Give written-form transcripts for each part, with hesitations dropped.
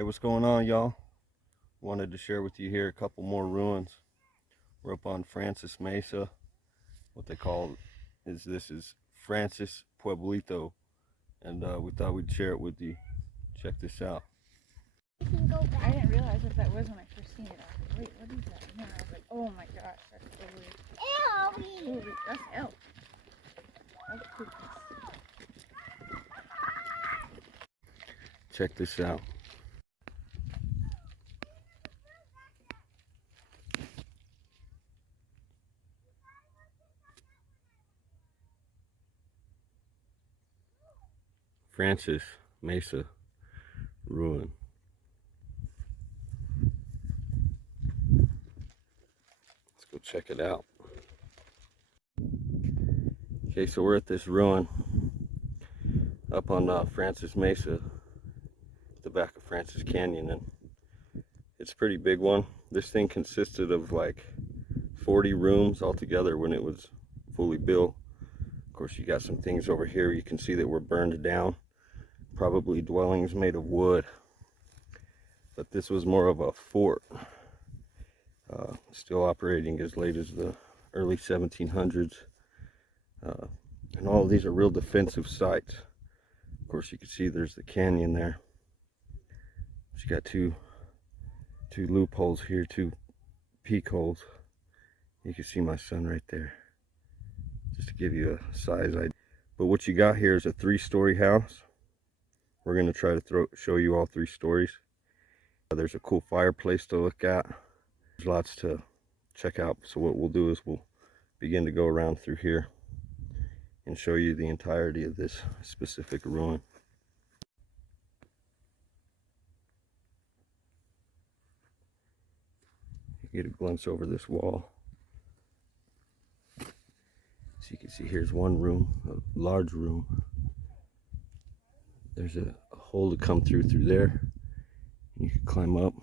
Hey, what's going on, y'all? Wanted to share with you here a couple more ruins. We're up on Francis Mesa. What they call this is Francis Pueblito, and we thought we'd share it with you. Check this out. I didn't realize what that was when I first seen it. I was like, wait, what is that? And then I was like, oh my gosh, that's totally. Ew! That's elk. Elk cookies. Check this out. Francis Mesa ruin. Let's go check it out. Okay, so we're at this ruin up on Francis Mesa, at the back of Francis Canyon, and it's a pretty big one. This thing consisted of like 40 rooms altogether when it was fully built. Of course, you got some things over here you can see that were burned down, probably dwellings made of wood, but this was more of a fort, still operating as late as the early 1700s, and all of these are real defensive sites. Of course, you can see there's the canyon there. You got two loopholes here, two peak holes. You can see my son right there, just to give you a size idea. But what you got here is a 3-story house. We're going to try to show you all 3 stories. There's a cool fireplace to look at. There's lots to check out. So what we'll do is we'll begin to go around through here and show you the entirety of this specific ruin. You get a glimpse over this wall. So you can see here's one room, a large room. There's a hole to come through there. You can climb up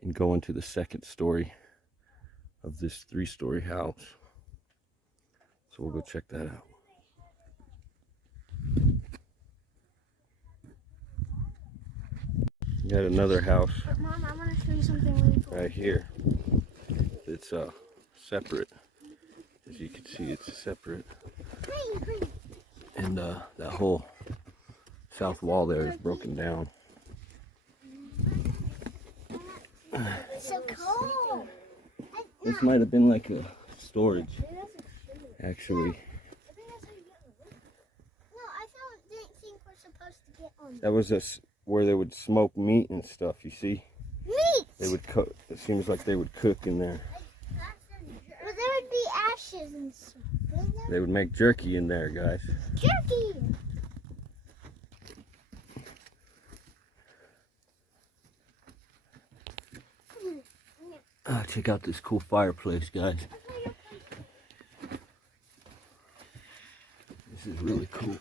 and go into the 2nd story of this 3-story house. So we'll go check that out. You got another house. But Mom, I want to show you something really cool. Right here. It's separate. As you can see, it's separate. Green. And that whole south wall there is broken down. It's so cool. This might have been like a storage, actually. No, I didn't think we're supposed to get on. That was where they would smoke meat and stuff, you see? Meat! They would cook. It seems like they would cook in there. Well, there would be ashes and stuff. They would make jerky in there, guys. Jerky! Check out this cool fireplace, guys. This is really cool.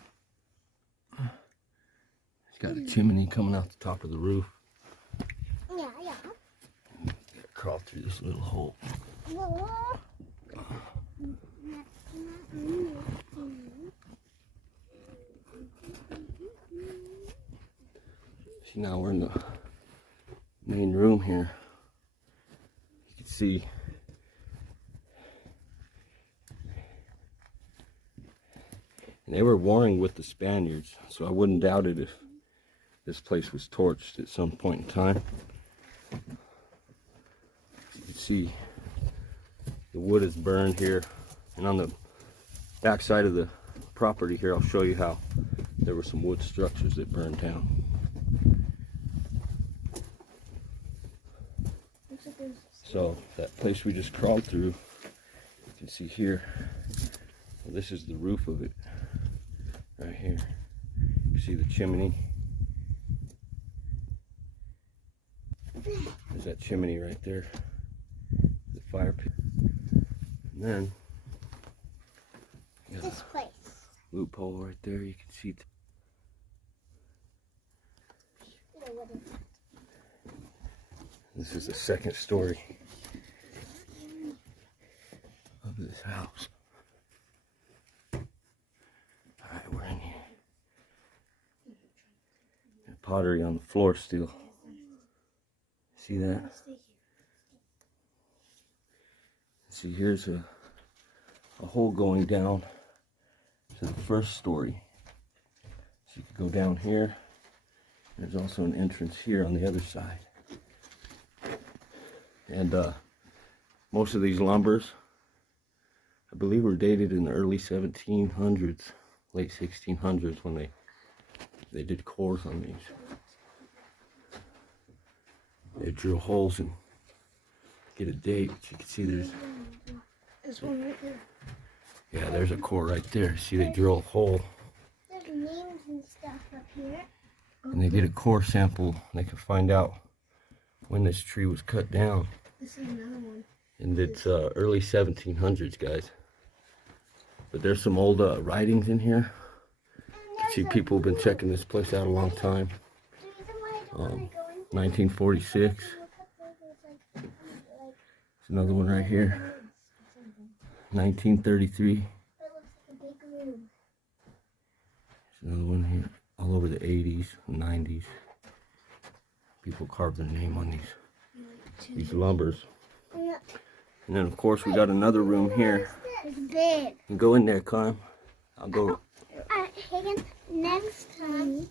It's got a chimney coming out the top of the roof. Yeah. Gotta crawl through this little hole. See, now we're in the main room here. You can see and they were warring with the Spaniards, so I wouldn't doubt it if this place was torched at some point in time. You can see the wood is burned here, and on the back side of the property here, I'll show you how there were some wood structures that burned down. So that place we just crawled through, you can see here, well, this is the roof of it right here. You see the chimney? There's that chimney right there, the fire pit. And then you got This place. a loophole right there. You can see this is the 2nd story of this house. Alright, we're in here. Got pottery on the floor still. See that? See, here's a hole going down to the first story. So you could go down here. There's also an entrance here on the other side. And most of these lumbers, I believe, were dated in the early 1700s, late 1600s, when they did cores on these. They drill holes and get a date. You can see there's This one right there. yeah, there's a core right there. See, they drill a hole There's names and stuff up here. and they get a core sample. They can find out when this tree was cut down. This is another one. And it's early 1700s, guys. But there's some old writings in here. You can see people have been checking this place out a long time. 1946. There's another one right here. 1933. There's another one here. All over the 80s and 90s. People carved their name on these lumbers. And then, of course, we got another room here. It's big. You go in there, climb. I'll go. Hagen, next time.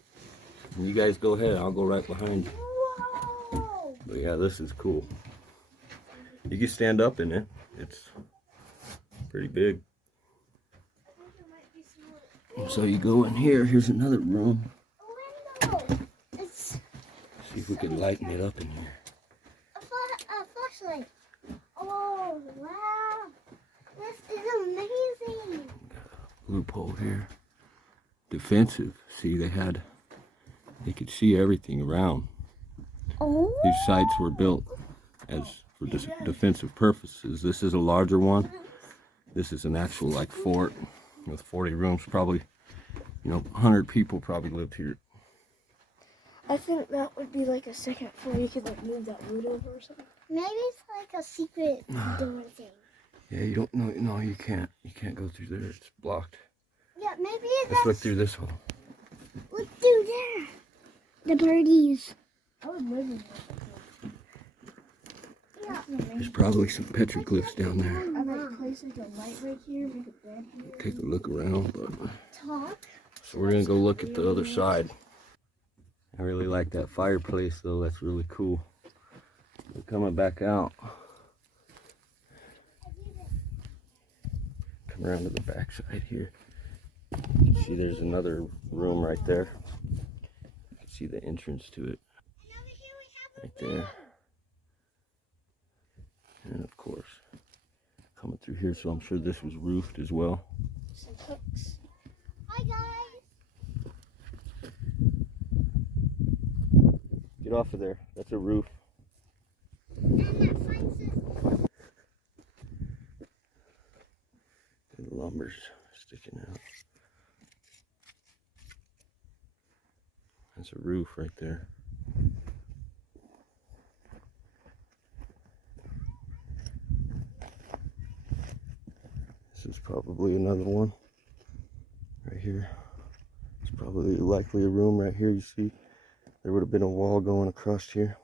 You guys go ahead. I'll go right behind you. Whoa! But yeah, this is cool. You can stand up in it. It's pretty big. So you go in here. Here's another room. A window. It's See if we can lighten it up in here. a flashlight. Oh, wow. This is amazing. Loophole here. Defensive. See, they could see everything around. Oh. These sites were built for defensive purposes. This is a larger one. This is an actual like fort with 40 rooms. Probably, 100 people probably lived here. I think that would be like a second floor. You could like move that wood over or something. Maybe it's like a secret door thing. Yeah, you don't know. No, you can't. You can't go through there. It's blocked. Yeah, maybe Let's look that's... through this hole. Look through there. The birdies. I would live in Yeah. There's probably some petroglyphs down there. I like place like a light right here, make a bed here. Take a look around. But Talk. so we're gonna go look at the other side. I really like that fireplace though. That's really cool. We're coming back out. Come around to the back side here. See, there's another room right there. You can see the entrance to it right there. And of course, coming through here, so I'm sure this was roofed as well. Some hooks. Hi, guys. Get off of there. That's a roof. And that fence The lumber's sticking out. That's a roof right there. This is probably another one right here. It's probably likely a room right here. You see, there would have been a wall going across here,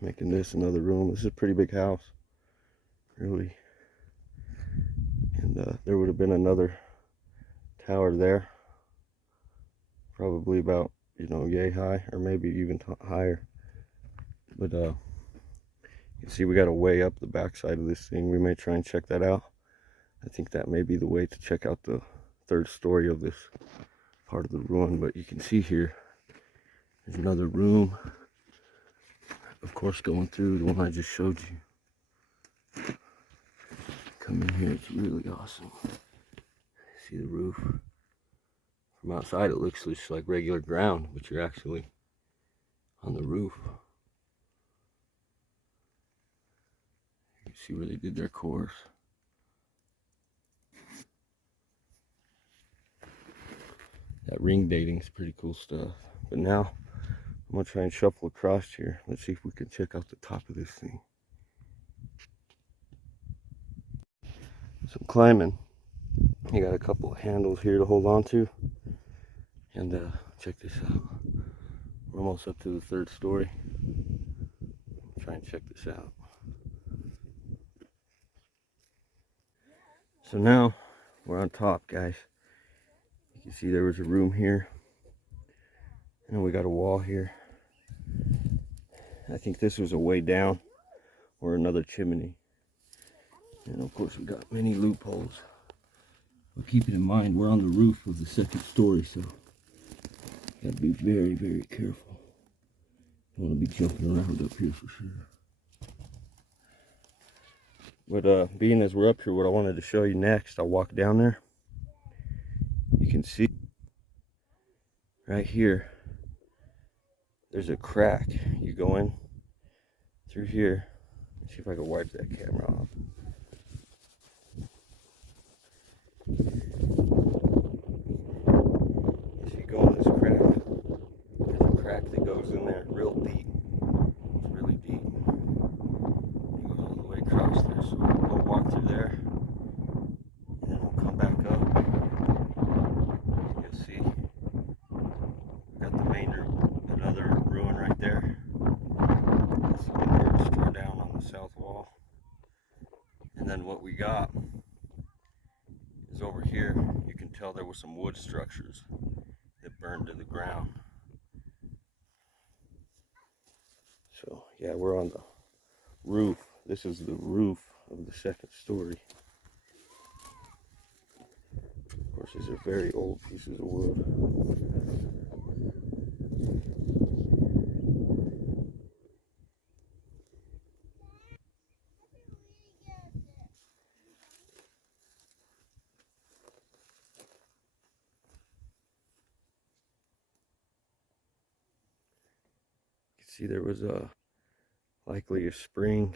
making this another room. This is a pretty big house, really. And there would have been another tower there, probably about, yay high, or maybe even higher. But you can see we got to way up the backside of this thing. We may try and check that out. I think that may be the way to check out the third story of this part of the ruin. But you can see here, there's another room. Of course, going through the one I just showed you. Come in here, it's really awesome. See the roof? From outside it looks just like regular ground, but you're actually on the roof. You see where they did their cores. That ring dating is pretty cool stuff. But now I'm gonna try and shuffle across here. Let's see if we can check out the top of this thing. So I'm climbing. You got a couple of handles here to hold on to. And check this out. We're almost up to the third story. try and check this out. So now we're on top, guys. You can see there was a room here, and we got a wall here. I think this was a way down or another chimney. And of course we got many loopholes. But keep it in mind, we're on the roof of the second story, so gotta be very, very careful. Don't want to be jumping around up here for sure. But being as we're up here, what I wanted to show you next, I'll walk down there. You can see right here, there's a crack. You go in through here. Let's see if I can wipe that camera off. As you go in this crack, there's a crack that goes in there real deep. It's really deep. It goes all the way across there. So we'll walk through there, and then we'll come back up. You'll see we got the main room, another ruin right there. That's the one where it's tore down on the south wall. And then what we got is over here. You can tell there was some wood structures that burned to the ground. So yeah, we're on the roof. This is the roof of the second story. Of course, these are very old pieces of wood. You can see there was likely a spring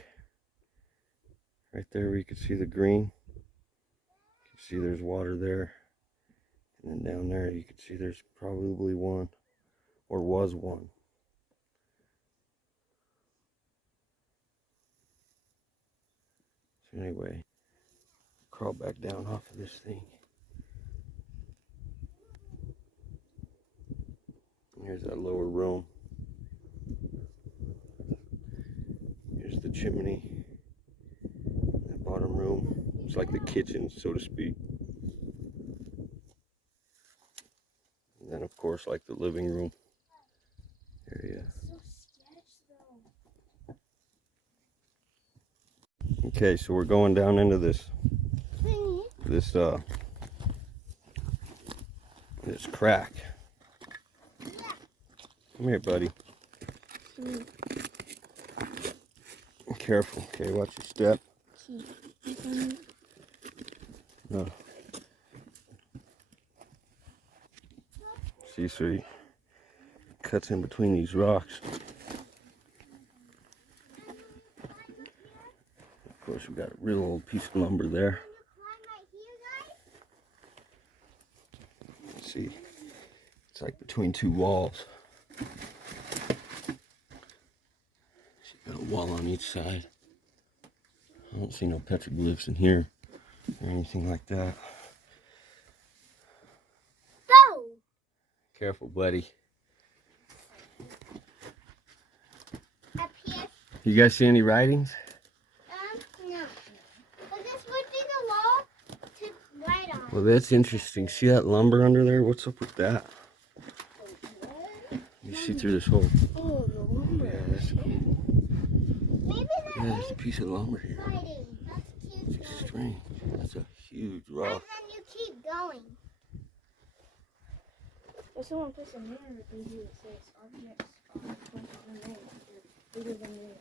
right there where you can see the green. You can see there's water there. And then down there you can see there's probably one, or was one. So anyway, crawl back down off of this thing. Here's that lower room. Here's the chimney. That bottom room. It's like the kitchen, so to speak. And then of course like the living room area. Okay, so we're going down into this crack. Come here, buddy. Careful, okay, watch your step. No. See, so he cuts in between these rocks. Of course, we got a real old piece of lumber there. Let's see, it's like between two walls. She's got a wall on each side. I don't see no petroglyphs in here or anything like that. Go! Careful, buddy. Up here. You guys see any writings? No. But this would be the wall to write on. Well, that's interesting. See that lumber under there? What's up with that? You see through this hole. Oh, the lumber. Yeah, that's cool. Maybe Yeah, there's a piece of lumber here. writing. That's cute. It's strange. That's a huge And rock. then you keep going. If someone puts a mirror in here that says objects are closer than they are bigger than they are.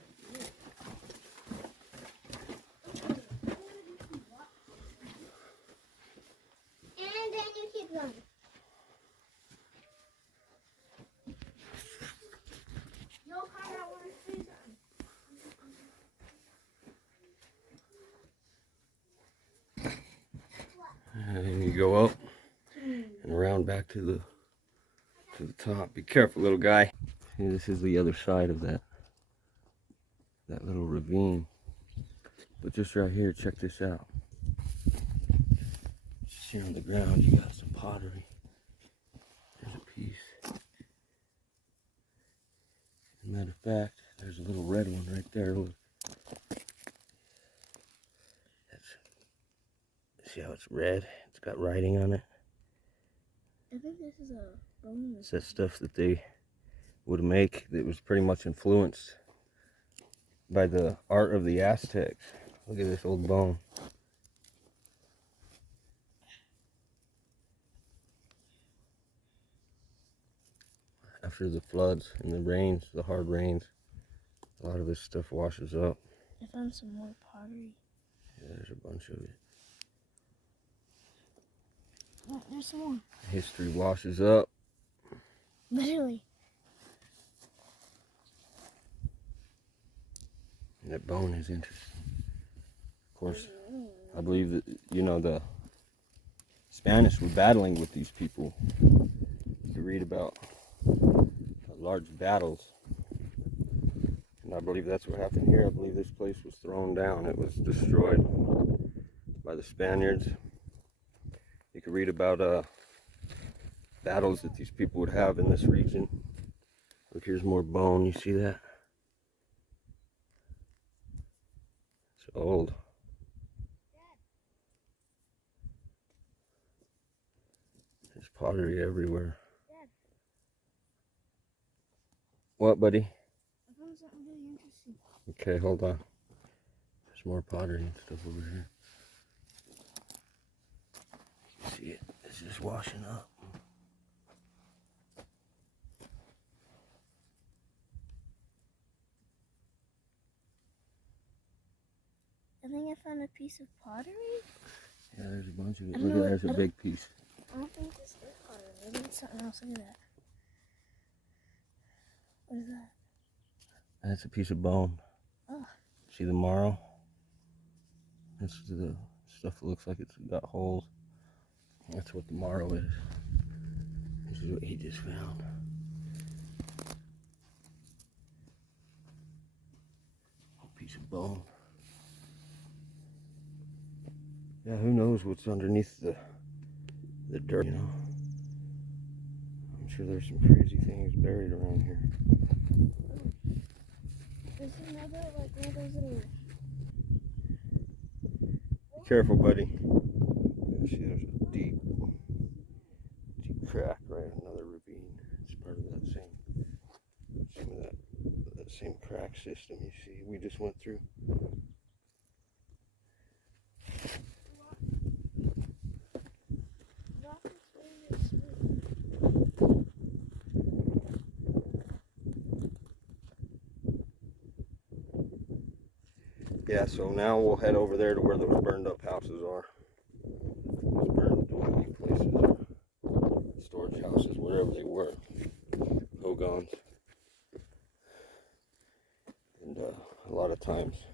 And then you keep going. You'll come out when it's season. And then you go up and around back to the top. Be careful, little guy. See, this is the other side of that little ravine. But just right here, check this out. Just here on the ground, you got some pottery. There's a piece. As a matter of fact, there's a little red one right there It's red. It's got writing on it. I think this is a bone. It's that stuff that they would make that was pretty much influenced by the art of the Aztecs. Look at this old bone. After the floods and the rains, the hard rains, a lot of this stuff washes up. I found some more pottery. Yeah, there's a bunch of it. Oh, there's some more. History washes up. Literally. And that bone is interesting. Of course, I believe that, you know, the Spanish were battling with these people. You read about large battles. And I believe that's what happened here. I believe this place was thrown down. It was destroyed by the Spaniards. You could read about battles that these people would have in this region. Look, here's more bone. You see that? It's old. There's pottery everywhere. What, buddy? I found something really interesting. Okay, hold on. There's more pottery and stuff over here. You can see it. It's just washing up. I think I found a piece of pottery. Yeah, there's a bunch of it. I Look know, at there's a big piece. I don't think this is pottery. Maybe it's something else. Look at that. What is that? That's a piece of bone. Oh. See the marrow? That's the stuff that looks like it's got holes. That's what the marrow is. This is what he just found. A piece of bone. Yeah, who knows what's underneath the dirt, you know? I'm sure there's some crazy things buried around here. There's another, like, one of those little... Be careful, buddy. You see, there's a deep crack, right? Another ravine. It's part of that same crack system you see we just went through. Yeah, so now we'll head over there to where those burned up houses are. Those burned dwelling places or storage houses, whatever they were. Hogans. And a lot of times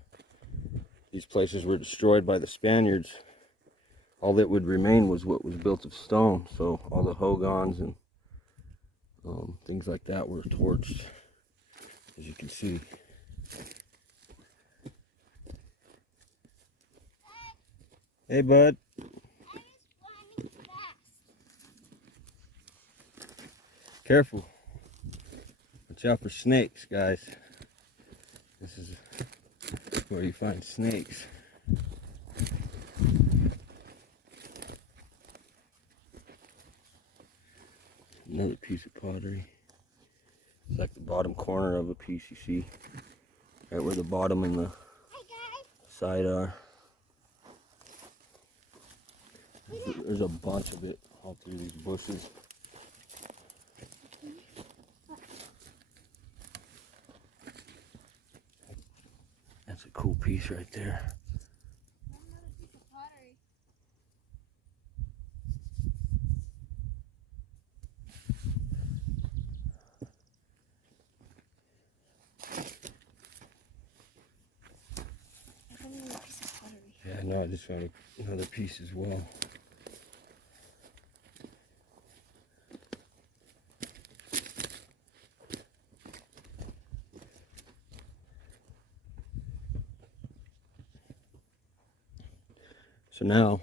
these places were destroyed by the Spaniards. All that would remain was what was built of stone. So all the hogans and things like that were torched, as you can see. Hey, bud. Careful. Watch out for snakes, guys. This is where you find snakes. Another piece of pottery. It's like the bottom corner of a piece, you see. Right where the bottom and the side are. There's a bunch of it all through these bushes. That's a cool piece right there. Another piece of pottery. I found another piece of pottery. Yeah, no, I just found another piece as well. So now,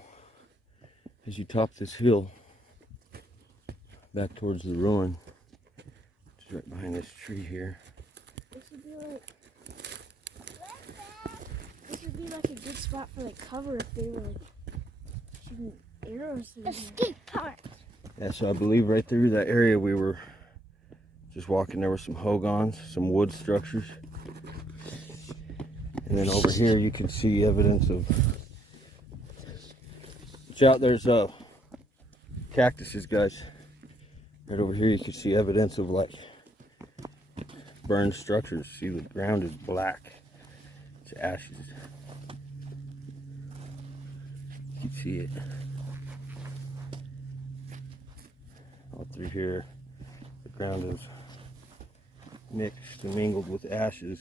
as you top this hill, back towards the ruin, it's right behind this tree here. This would be like a good spot for like cover if they were like shooting arrows through The here. steep part. Yeah, so I believe right through that area we were just walking, there were some hogans, some wood structures. And then over here you can see evidence of, watch out, there's cactuses, guys. Right over here you can see evidence of like burned structures. See, the ground is black. It's ashes. You can see it. All through here, the ground is mixed and mingled with ashes,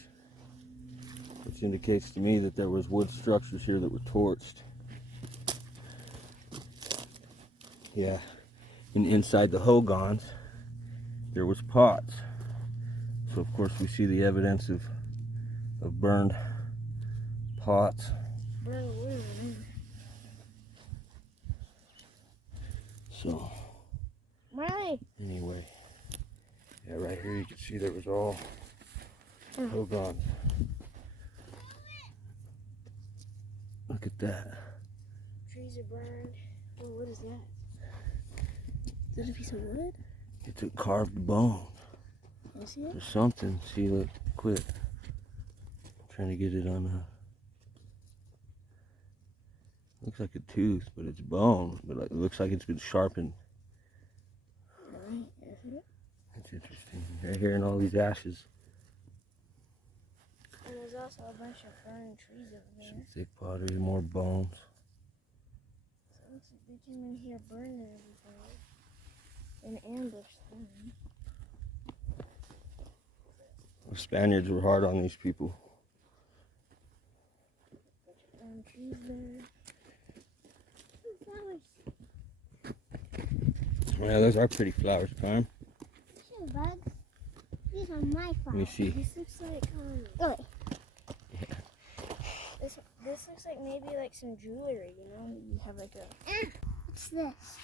which indicates to me that there was wood structures here that were torched. Yeah, and inside the hogans, there was pots. So of course we see the evidence of burned pots. Burn wood in there. So Riley! anyway, yeah, right here you can see there was all hogans. Look at that. Trees are burned. Oh, what is that? Is that a piece of wood? It's a carved bone Can you see it? or something. See, look, quit. I'm trying to get it on looks like a tooth, but it's bone. But it looks like it's been sharpened. Alright, I see it. That's interesting. Right here in all these ashes. And there's also a bunch of burned trees over there. Some thick pottery, more bones. So it looks like they came in here burning everything. And ambushed them. The Spaniards were hard on these people. Burned trees there. Yeah, those are pretty flowers, Carm. Sure, bugs. These are my Let me flowers. see. This looks like Oh, this looks like maybe like some jewelry, you know? You have like a what's this?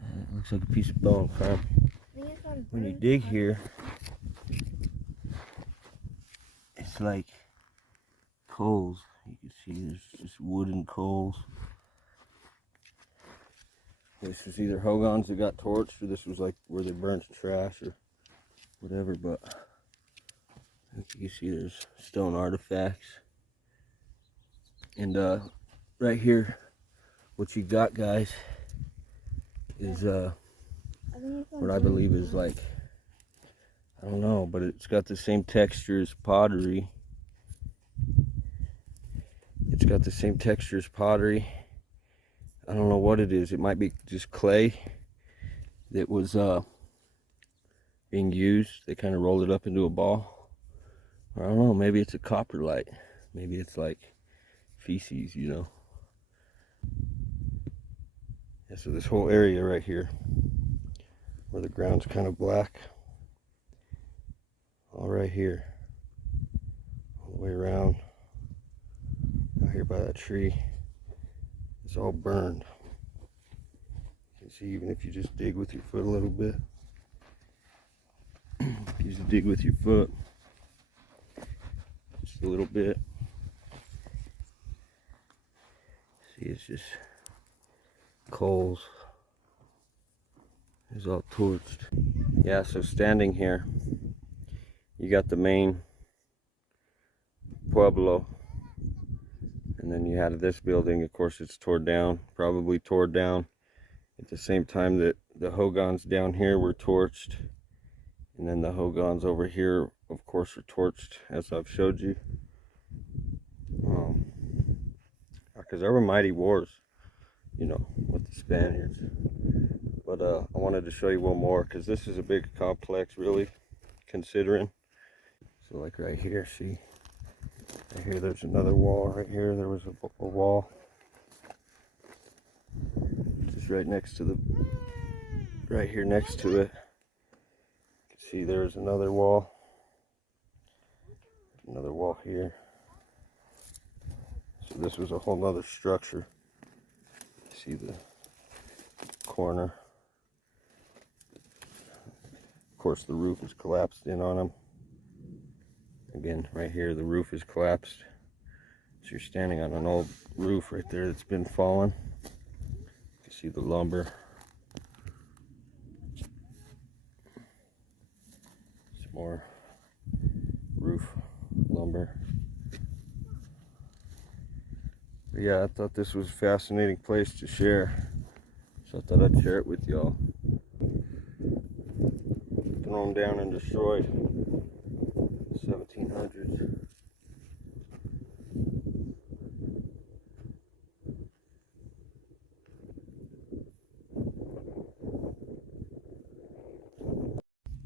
It looks like a piece of bone, Carm. I think I found When you burned dig pot- here, it's like coals. You can see there's just wooden coals. This was either hogans that got torched, or this was like where they burnt trash or whatever, but you can see there's stone artifacts. And right here, what you got, guys, is I think I found what I burned believe is pot. like, I don't know, but it's got the same texture as pottery. It's got the same texture as pottery. I don't know what it is. It might be just clay that was being used. They kind of rolled it up into a ball. Or I don't know, maybe it's a coprolite. Maybe it's like feces, you know. Yeah, so this whole area right here, where the ground's kind of black, all right here, all the way around, out here by that tree, it's all burned. You can see, even if you just dig with your foot a little bit, if you just dig with your foot, just a little bit, see, it's just coals. It's all torched. Yeah, so standing here, you got the main Pueblo, and then you had this building. Of course, it's torn down, probably torn down at the same time that the hogans down here were torched, and then the hogans over here, of course, are torched, as I've showed you. Because there were mighty wars, you know, with the Spaniards. But I wanted to show you one more, because this is a big complex, really, considering. So like right here, see, right here there's another wall. Right here there was a wall just right next to the, right here next to it. You can see there's another wall here. So this was a whole nother structure. See the corner. Of course, the roof is collapsed in on them. Again, right here, the roof is collapsed. So you're standing on an old roof right there that's been fallen. See the lumber. Some more roof lumber. But yeah, I thought this was a fascinating place to share. So I thought I'd share it with y'all. Thrown down and destroyed. 1700s.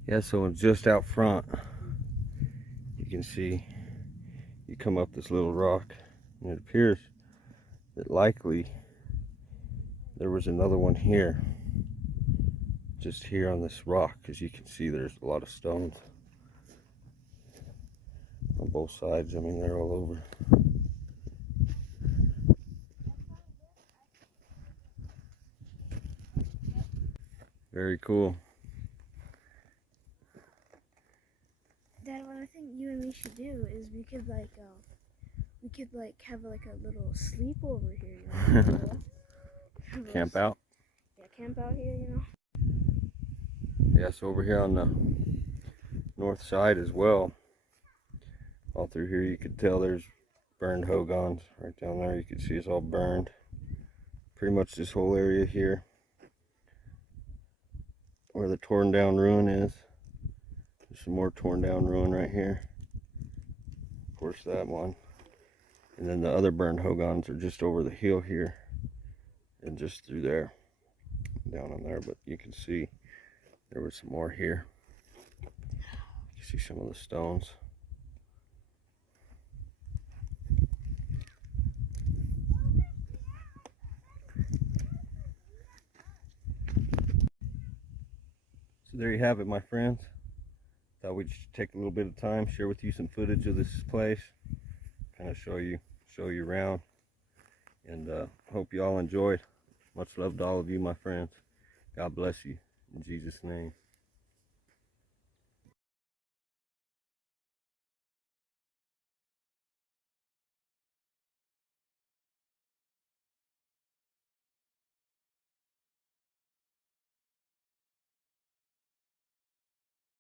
Yeah, so just out front, you can see, you come up this little rock, and it appears that likely there was another one here, just here on this rock, because you can see there's a lot of stones on both sides. I mean, they're all over. Very cool. Dad, what I think you and me should do is we could have like a little sleepover here, you know? Camp out. Yeah, camp out here, you know? Yeah, so over here on the north side as well, all through here you could tell there's burned hogans. Right down there you can see it's all burned. Pretty much this whole area here where the torn down ruin is. There's some more torn down ruin right here. Of course, that one. And then the other burned hogans are just over the hill here and just through there, down on there. But you can see there was some more here. You see some of the stones. So there you have it, my friends. Thought we'd just take a little bit of time, share with you some footage of this place, kind of show you around, and hope you all enjoyed. Much love to all of you, my friends. God bless you in Jesus' name.